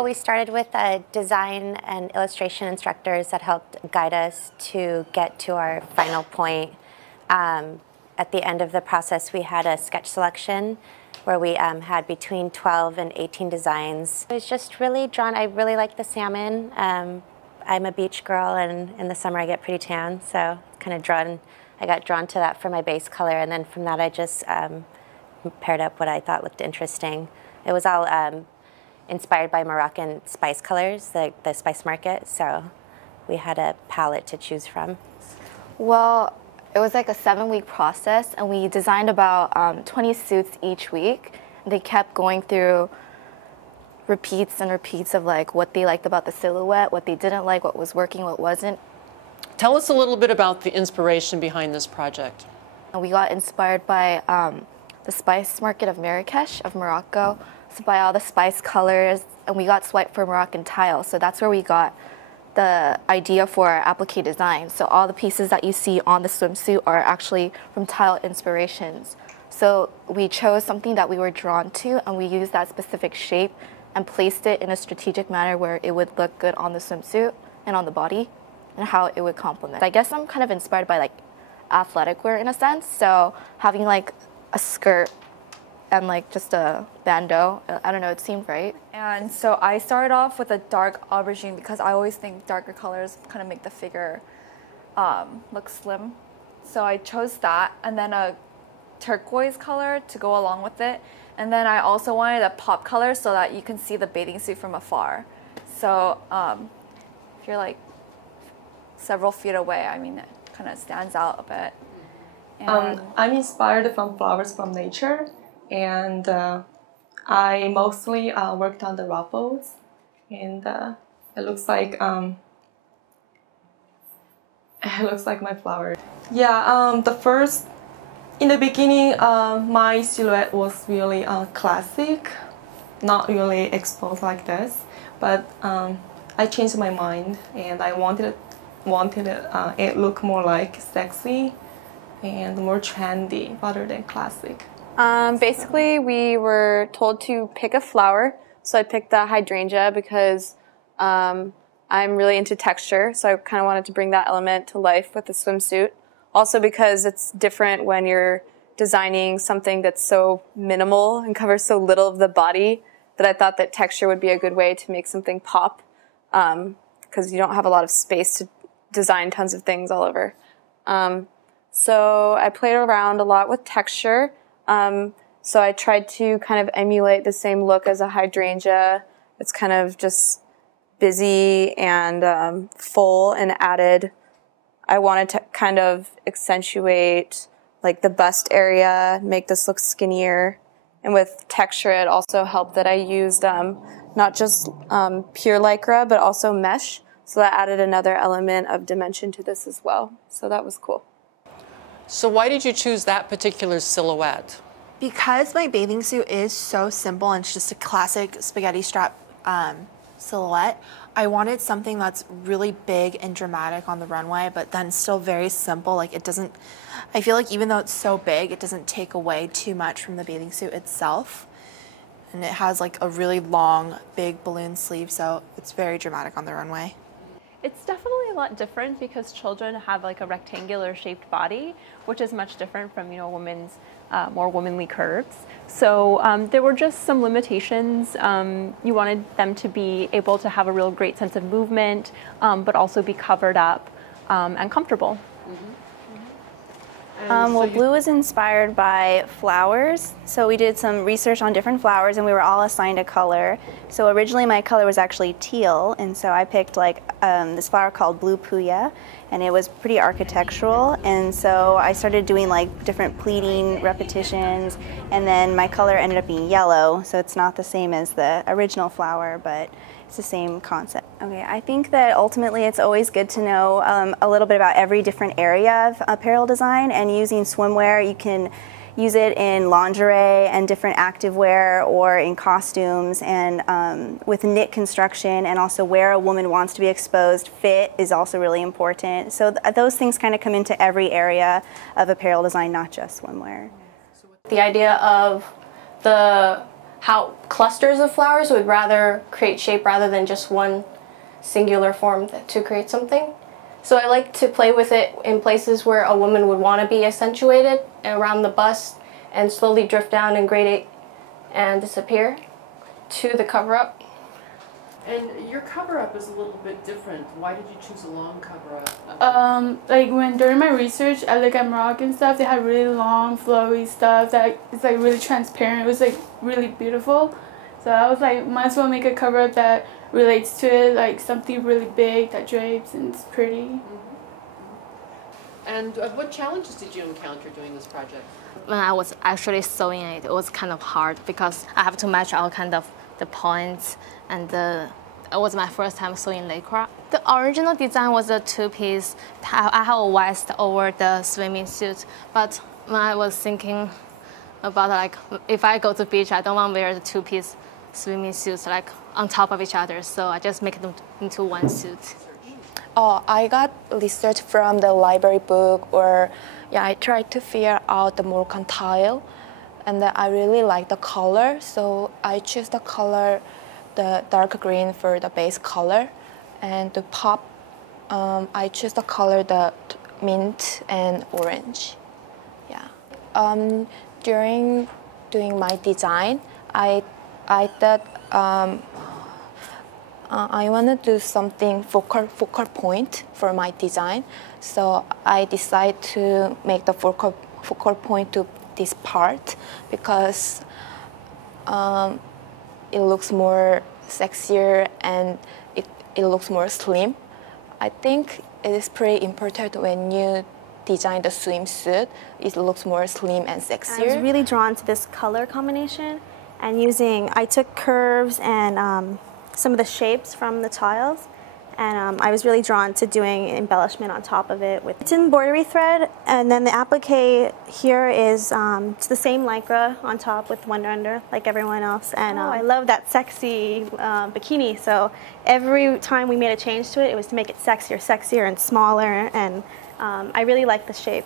Well, we started with design and illustration instructors that helped guide us to get to our final point. At the end of the process, we had a sketch selection where we had between 12 and 18 designs. It was just really drawn. I really like the salmon. I'm a beach girl, and in the summer I get pretty tan, so I got drawn to that for my base color, and then from that I just paired up what I thought looked interesting. It was all inspired by Moroccan spice colors, the spice market, so we had a palette to choose from. Well, it was like a 7-week process, and we designed about 20 suits each week. They kept going through repeats and repeats of like what they liked about the silhouette, what they didn't like, what was working, what wasn't. Tell us a little bit about the inspiration behind this project. We got inspired by the spice market of Marrakesh, of Morocco, so by all the spice colors, and we got swiped for Moroccan tile, so that's where we got the idea for our applique design. So all the pieces that you see on the swimsuit are actually from tile inspirations. So we chose something that we were drawn to, and we used that specific shape and placed it in a strategic manner where it would look good on the swimsuit and on the body, and how it would complement. I guess I'm kind of inspired by like athletic wear in a sense, so having like a skirt and like just a bandeau, I don't know, it seemed right. And so I started off with a dark aubergine because I always think darker colors kind of make the figure look slim. So I chose that, and then a turquoise color to go along with it. And then I also wanted a pop color so that you can see the bathing suit from afar. So if you're like several feet away, I mean, it kind of stands out a bit. And I'm inspired from flowers from nature, and I mostly worked on the ruffles, and it looks like my flower. Yeah, in the beginning, my silhouette was really classic, not really exposed like this, but I changed my mind, and I wanted it look more like sexy and more trendy rather than classic. Basically, we were told to pick a flower, so I picked the hydrangea because I'm really into texture, so I kind of wanted to bring that element to life with the swimsuit. Also because it's different when you're designing something that's so minimal and covers so little of the body, that I thought that texture would be a good way to make something pop, because you don't have a lot of space to design tons of things all over. So I played around a lot with texture. So I tried to kind of emulate the same look as a hydrangea. It's kind of just busy and full, and I wanted to kind of accentuate like the bust area, make this look skinnier. And with texture, it also helped that I used not just pure lycra, but also mesh. So that added another element of dimension to this as well. So that was cool. So why did you choose that particular silhouette? Because my bathing suit is so simple and it's just a classic spaghetti strap silhouette, I wanted something that's really big and dramatic on the runway, but then still very simple. Like I feel like even though it's so big, it doesn't take away too much from the bathing suit itself. And it has like a really long, big balloon sleeve, so it's very dramatic on the runway. It's definitely a lot different because children have like a rectangular shaped body, which is much different from, women's more womanly curves. So there were just some limitations. You wanted them to be able to have a real great sense of movement, but also be covered up and comfortable. Well, blue was inspired by flowers, so we did some research on different flowers, and we were all assigned a color. So originally my color was actually teal, and so I picked like this flower called blue puya, and it was pretty architectural, and so I started doing like different pleating repetitions, and then my color ended up being yellow, so it's not the same as the original flower, but it's the same concept. Okay, I think that ultimately it's always good to know a little bit about every different area of apparel design, and using swimwear, you can use it in lingerie and different activewear or in costumes, and with knit construction, and also where a woman wants to be exposed, fit is also really important. So those things kind of come into every area of apparel design, not just swimwear. The idea of the how clusters of flowers would rather create shape rather than just one singular form to create something. So I like to play with it in places where a woman would want to be accentuated around the bust and slowly drift down and gradate and disappear to the cover-up. And your cover-up is a little bit different. Why did you choose a long cover-up? Like during my research, I look at Moroccan stuff. They had really long, flowy stuff that is like really transparent. It was like really beautiful. So I was like, might as well make a cover-up that relates to it, like something really big that drapes and it's pretty. Mm-hmm. And what challenges did you encounter doing this project? When I was actually sewing it, it was kind of hard because I have to match all kind of the points, and it was my first time sewing lycra. The original design was a two-piece. I have a vest over the swimming suit, but when I was thinking about like if I go to the beach, I don't want to wear the two-piece swimming suits like on top of each other, so I just make them into one suit. Oh, I got research from the library book, or I tried to figure out the Moroccan tile, and I really like the color, so I choose the color, the dark green for the base color, and the pop, I choose the color the mint and orange. Yeah. During doing my design, I thought I want to do something focal point for my design, so I decided to make the focal point to this part because it looks more sexier and it looks more slim. I think it is pretty important when you design the swimsuit. It looks more slim and sexier. I was really drawn to this color combination, and I took curves and some of the shapes from the tiles, and I was really drawn to doing embellishment on top of it. It's in embroidery thread, and then the applique here is it's the same lycra on top with one under like everyone else, and I love that sexy bikini, so every time we made a change to it, it was to make it sexier and smaller, and I really like the shape.